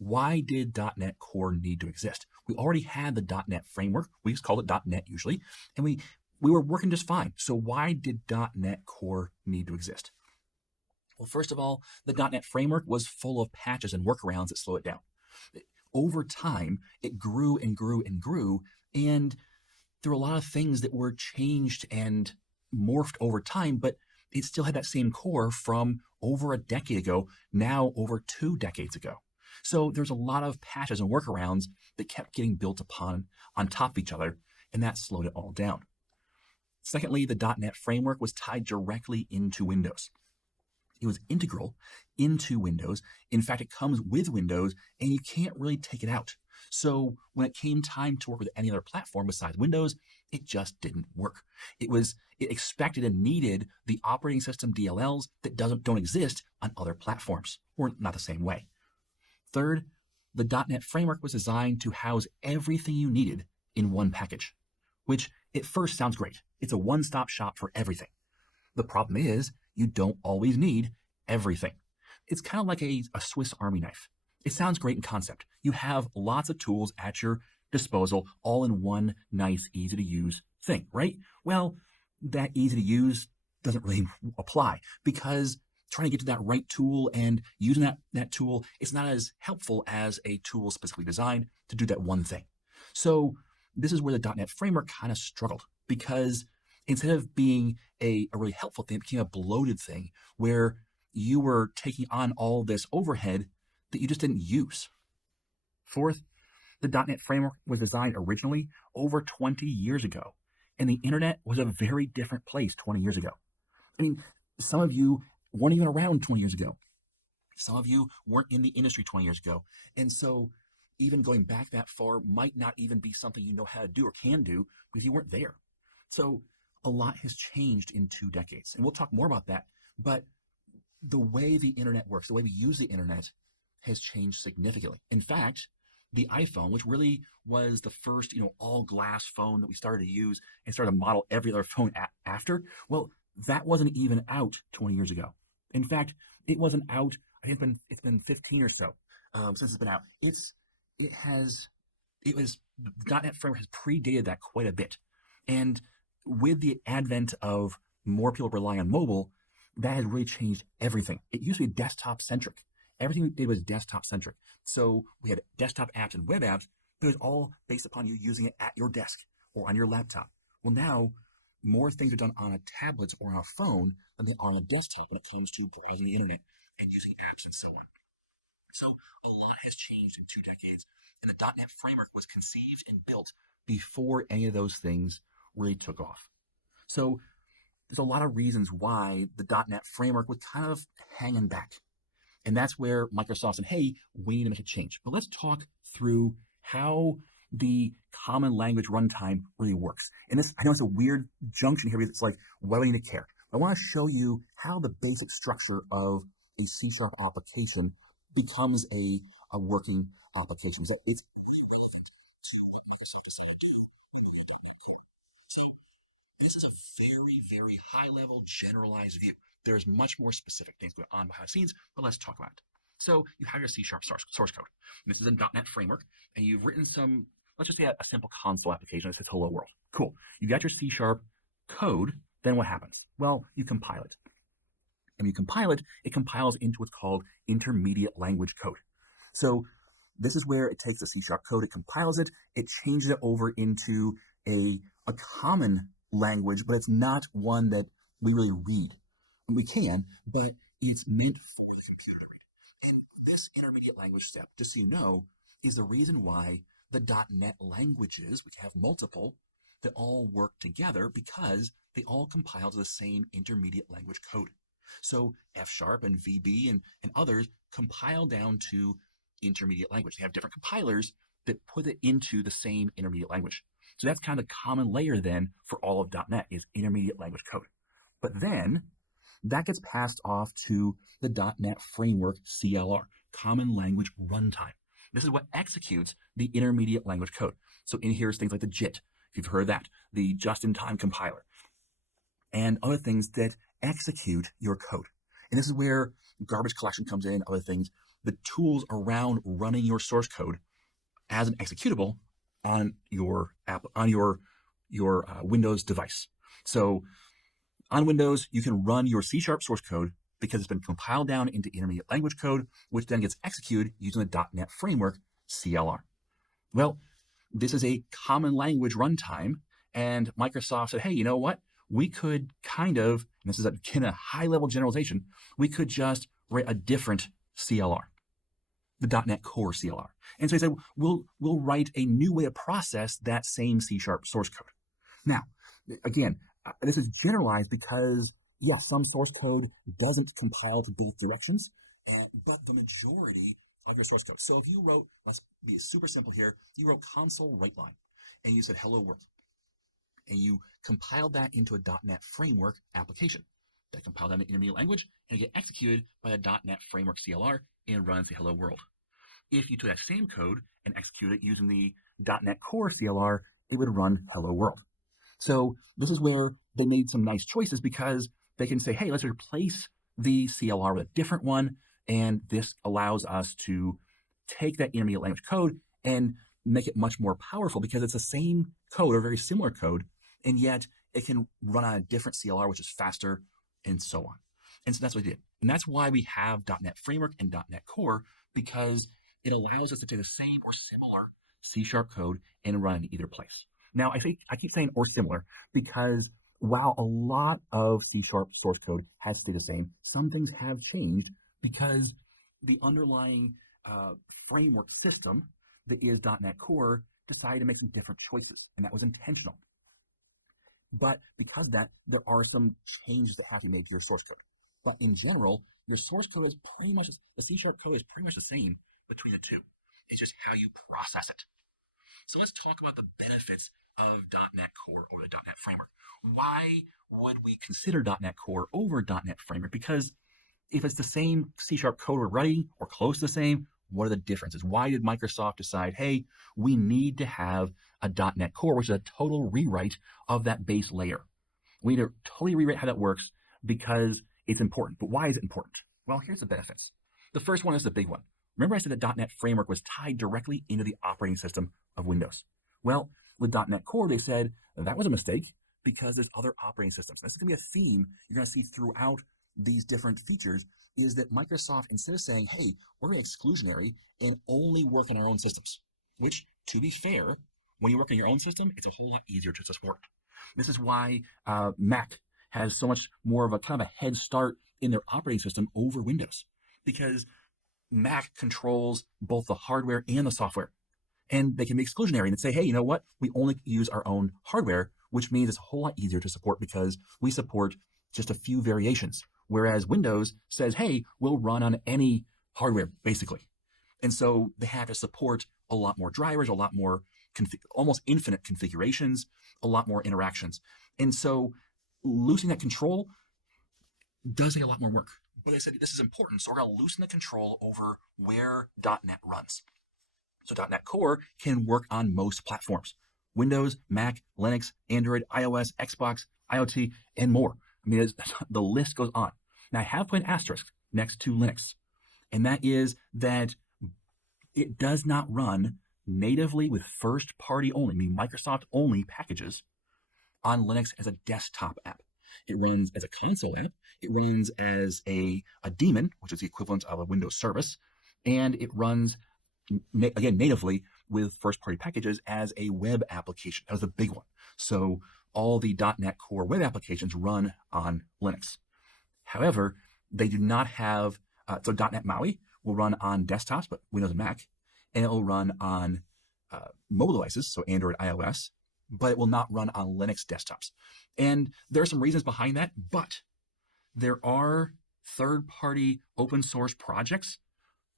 why did .NET Core need to exist? We already had the .NET framework. We just called it .NET usually, and we were working just fine. So why did .NET Core need to exist? Well, first of all, the .NET framework was full of patches and workarounds that slow it down. Over time, it grew and grew and grew, and there were a lot of things that were changed and morphed over time, but it still had that same core from over a decade ago, now over 2 decades ago. So there's a lot of patches and workarounds that kept getting built upon on top of each other, and that slowed it all down. Secondly, the .NET framework was tied directly into Windows. It was integral into Windows. In fact, it comes with Windows, and you can't really take it out. So when it came time to work with any other platform besides Windows, it just didn't work. It expected and needed the operating system DLLs that don't exist on other platforms, or not the same way. Third, the .NET framework was designed to house everything you needed in one package, which at first sounds great. It's a one-stop shop for everything. The problem is you don't always need everything. It's kind of like a Swiss Army knife. It sounds great in concept. You have lots of tools at your disposal, all in one nice, easy to use thing, right? Well, that easy to use doesn't really apply because trying to get to that right tool and using that tool is not as helpful as a tool specifically designed to do that one thing. So this is where the .NET framework kind of struggled because instead of being a really helpful thing, it became a bloated thing where you were taking on all this overhead that you just didn't use. Fourth, the .NET framework was designed originally over 20 years ago, and the internet was a very different place 20 years ago. I mean, some of you weren't even around 20 years ago. Some of you weren't in the industry 20 years ago. And so even going back that far might not even be something you know how to do or can do because you weren't there. So a lot has changed in 2 decades. And we'll talk more about that. But the way the internet works, the way we use the internet has changed significantly. In fact, the iPhone, which really was the first, all glass phone that we started to use and started to model every other phone after, well, that wasn't even out 20 years ago. In fact, it wasn't out. I think it's been 15 or so since it's been out. The .NET framework has predated that quite a bit, and with the advent of more people relying on mobile, that has really changed everything. It used to be desktop centric. Everything we did was desktop centric. So we had desktop apps and web apps, but it was all based upon you using it at your desk or on your laptop. Well, now more things are done on a tablet or on a phone than they are on a desktop when it comes to browsing the internet and using apps and so on. So a lot has changed in 2 decades, and the .NET framework was conceived and built before any of those things really took off. So there's a lot of reasons why the .NET framework was kind of hanging back. And that's where Microsoft said, hey, we need to make a change. But let's talk through how the common language runtime really works. And this, I know it's a weird junction here because it's like, why do we need to care? I want to show you how the basic structure of a C# application becomes a working application. It's to what Microsoft decided to do when they did .NET Core. So this is a very, very high-level, generalized view. There's much more specific things going on behind the scenes, but let's talk about it. So you have your C# source code. And this is a .NET framework, and you've written some, let's just say a simple console application that says hello world. Cool. You got your C# code, then what happens? Well, you compile it. And when you compile it, it compiles into what's called intermediate language code. So this is where it takes the C# code, it compiles it, it changes it over into a common language, but it's not one that we really read. And we can, but it's meant for the computer to read. And this intermediate language step, just so you know, is the reason why the .NET languages, which have multiple, that all work together because they all compile to the same intermediate language code. So F# and VB and others compile down to intermediate language. They have different compilers that put it into the same intermediate language. So that's kind of the common layer then for all of .NET is intermediate language code. But then that gets passed off to the .NET Framework CLR, Common Language Runtime. This is what executes the intermediate language code. So in here is things like the JIT, if you've heard of that, the just-in-time compiler, and other things that execute your code. And this is where garbage collection comes in, other things. the tools around running your source code as an executable on your app, on your Windows device. So on Windows, you can run your C# source code because it's been compiled down into intermediate language code, which then gets executed using the .NET Framework CLR. Well, this is a common language runtime, and Microsoft said, hey, you know what? We could kind of, and this is again a high-level generalization, we could just write a different CLR, the .NET Core CLR. And so he said, we'll write a new way to process that same C# source code. Now, again, this is generalized because, yes, some source code doesn't compile to both directions, but the majority of your source code. So if you wrote, let's be super simple here, you wrote console write line, and you said hello world, and you compiled that into a .NET Framework application. That compiled that into intermediate language, and it get executed by a .NET Framework CLR and runs the hello world. If you took that same code and execute it using the .NET Core CLR, it would run hello world. So this is where they made some nice choices because they can say, hey, let's replace the CLR with a different one. And this allows us to take that intermediate language code and make it much more powerful because it's the same code or very similar code, and yet it can run on a different CLR, which is faster, and so on. And so that's what we did. And that's why we have .NET Framework and .NET Core, because it allows us to take the same or similar C# code and run in either place. Now, I keep saying or similar because while a lot of C# source code has stayed the same, some things have changed because the underlying framework system that is .NET Core decided to make some different choices, and that was intentional. But because of that, there are some changes that have to be made to your source code. But in general, your source code is pretty much, the C# code is pretty much the same between the two. It's just how you process it. So let's talk about the benefits of .NET Core over the .NET Framework. Why would we consider .NET Core over .NET Framework? Because if it's the same C# code we're writing or close to the same, what are the differences? Why did Microsoft decide, hey, we need to have a .NET Core, which is a total rewrite of that base layer? We need to totally rewrite how that works because it's important. But why is it important? Well, here's the benefits. The first one is the big one. Remember I said the .NET Framework was tied directly into the operating system of Windows. Well, with .NET Core, they said that was a mistake because there's other operating systems. This is going to be a theme you're going to see throughout these different features, is that Microsoft, instead of saying, hey, we're going to be exclusionary and only work on our own systems, which, to be fair, when you work on your own system, it's a whole lot easier to support. This is why Mac has so much more of a kind of a head start in their operating system over Windows, because Mac controls both the hardware and the software. And they can be exclusionary and say, hey, you know what? We only use our own hardware, which means it's a whole lot easier to support because we support just a few variations. Whereas Windows says, hey, we'll run on any hardware, basically. And so they have to support a lot more drivers, a lot more, almost infinite configurations, a lot more interactions. And so loosening that control does take a lot more work. But they said this is important, so we're going to loosen the control over where .NET runs. So .NET Core can work on most platforms: Windows, Mac, Linux, Android, iOS, Xbox, IoT, and more. I mean, the list goes on. Now, I have put an asterisk next to Linux, and that is that it does not run natively with first-party only, meaning Microsoft-only packages on Linux as a desktop app. It runs as a console app. It runs as a daemon, which is the equivalent of a Windows service, and it runs, again, natively with first-party packages as a web application. That was the big one. So all the .NET Core web applications run on Linux. However, they do not have, so .NET MAUI will run on desktops, but Windows and Mac, and it will run on mobile devices, so Android, iOS, but it will not run on Linux desktops. And there are some reasons behind that, but there are third-party open source projects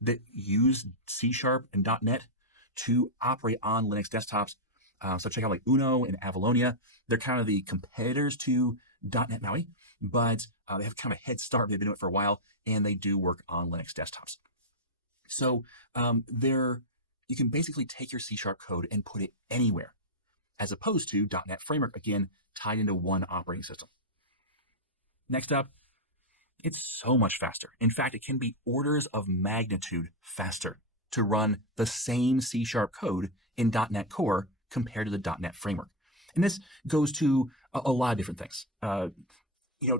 that use C# and .NET to operate on Linux desktops. So check out like Uno and Avalonia. They're kind of the competitors to .NET MAUI, but they have kind of a head start. They've been doing it for a while, and they do work on Linux desktops. So you can basically take your C# code and put it anywhere, as opposed to .NET Framework, again, tied into one operating system. Next up, It's so much faster. In fact, it can be orders of magnitude faster to run the same C# code in .NET Core compared to the .NET framework. And this goes to a lot of different things.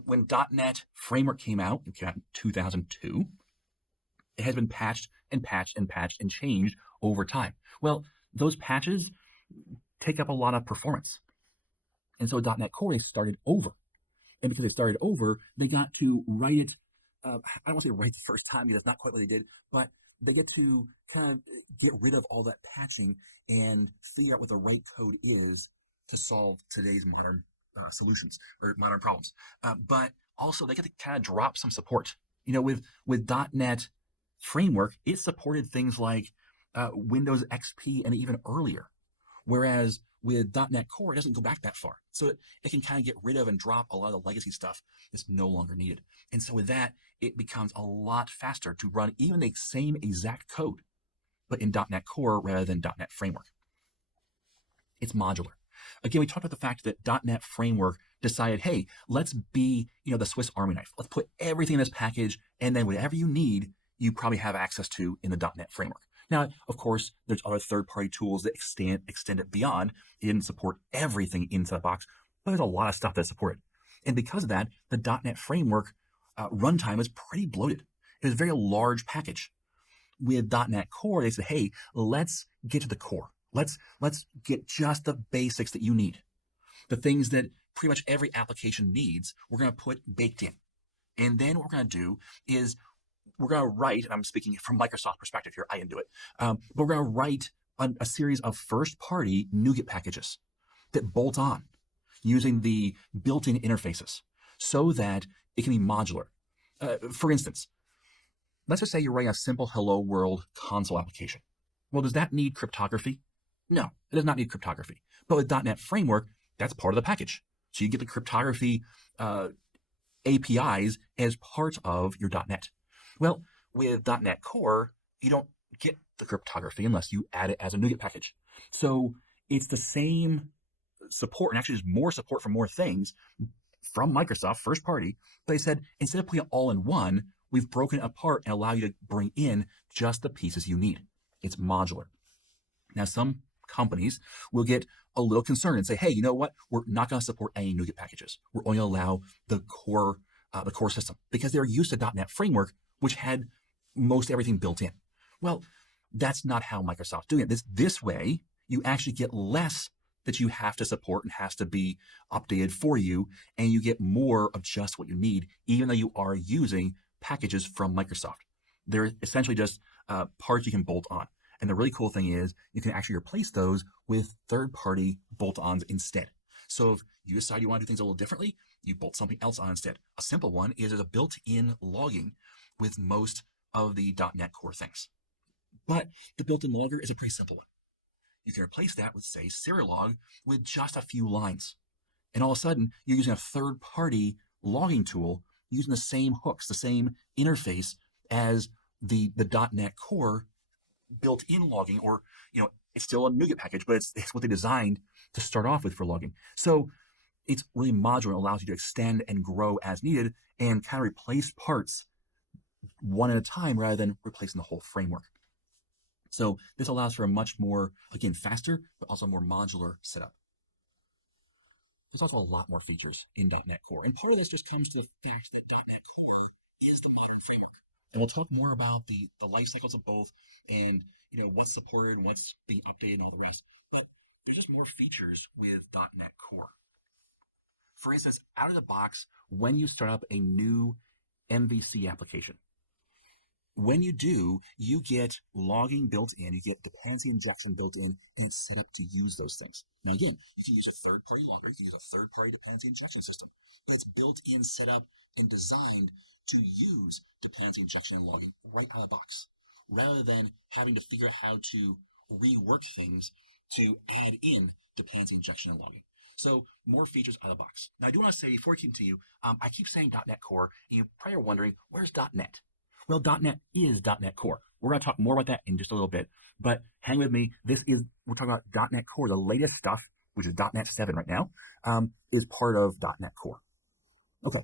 When .NET framework came out in 2002, it has been patched and patched and patched and changed over time. Well, those patches take up a lot of performance. And so .NET Core, they started over. And because they started over, they got to write it. I don't want to say write the first time because that's not quite what they did, but they get to kind of get rid of all that patching and figure out what the right code is to solve today's modern solutions or modern problems. But also, they get to kind of drop some support. With .NET framework, it supported things like Windows XP and even earlier. Whereas with .NET Core, it doesn't go back that far. So it can kind of get rid of and drop a lot of the legacy stuff that's no longer needed. And so with that, it becomes a lot faster to run even the same exact code, but in .NET Core rather than .NET Framework. It's modular. Again, we talked about the fact that .NET Framework decided, hey, let's be the Swiss Army knife. Let's put everything in this package, and then whatever you need, you probably have access to in the .NET Framework. Now, of course, there's other third-party tools that extend it beyond. It didn't support everything inside the box, but there's a lot of stuff that's supported. And because of that, the .NET Framework runtime is pretty bloated. It was a very large package. With .NET Core, they said, hey, let's get to the core. Let's get just the basics that you need. The things that pretty much every application needs, we're going to put baked in. And then what we're going to do is we're going to write, and I'm speaking from Microsoft perspective here, I didn't do it, but we're going to write a series of first-party NuGet packages that bolt on using the built-in interfaces so that it can be modular. For instance, let's just say you're writing a simple Hello World console application. Well, does that need cryptography? No, it does not need cryptography. But with .NET Framework, that's part of the package. So you get the cryptography APIs as part of your .NET. Well, with .NET Core, you don't get the cryptography unless you add it as a NuGet package. So it's the same support, and actually there's more support for more things from Microsoft, first party. But they said, instead of putting it all in one, we've broken it apart and allow you to bring in just the pieces you need. It's modular. Now, some companies will get a little concerned and say, hey, you know what? We're not going to support any NuGet packages. We're only going to allow the core system because they're used to .NET Framework, which had most everything built in. Well, that's not how Microsoft's doing it. This way, you actually get less that you have to support and has to be updated for you, and you get more of just what you need, even though you are using packages from Microsoft. They're essentially just parts you can bolt on. And the really cool thing is you can actually replace those with third-party bolt-ons instead. So if you decide you want to do things a little differently, you bolt something else on instead. A simple one is there's a built-in logging with most of the .NET Core things. But the built-in logger is a pretty simple one. You can replace that with, say, Serialog with just a few lines. And all of a sudden, you're using a third-party logging tool using the same hooks, the same interface as the .NET Core built-in logging, or it's still a NuGet package, but it's what they designed to start off with for logging. So it's really modular and allows you to extend and grow as needed and kind of replace parts one at a time rather than replacing the whole framework. So this allows for a much more, again, faster, but also more modular setup. There's also a lot more features in .NET Core. And part of this just comes to the fact that .NET Core is the modern framework. And we'll talk more about the life cycles of both and what's supported and what's being updated and all the rest. But there's just more features with .NET Core. For instance, out of the box, when you start up a new MVC application, when you do, you get logging built in, you get dependency injection built in, and it's set up to use those things. Now again, you can use a third-party logger, you can use a third-party dependency injection system, but it's built in, set up, and designed to use dependency injection and logging right out of the box, rather than having to figure out how to rework things to add in dependency injection and logging. So more features out of the box. Now I do want to say, before I continue, I keep saying .NET Core, and you probably are wondering, where's .NET? Well, .NET is .NET Core. We're going to talk more about that in just a little bit, but hang with me. We're talking about .NET Core. The latest stuff, which is .NET 7 right now, is part of .NET Core. Okay.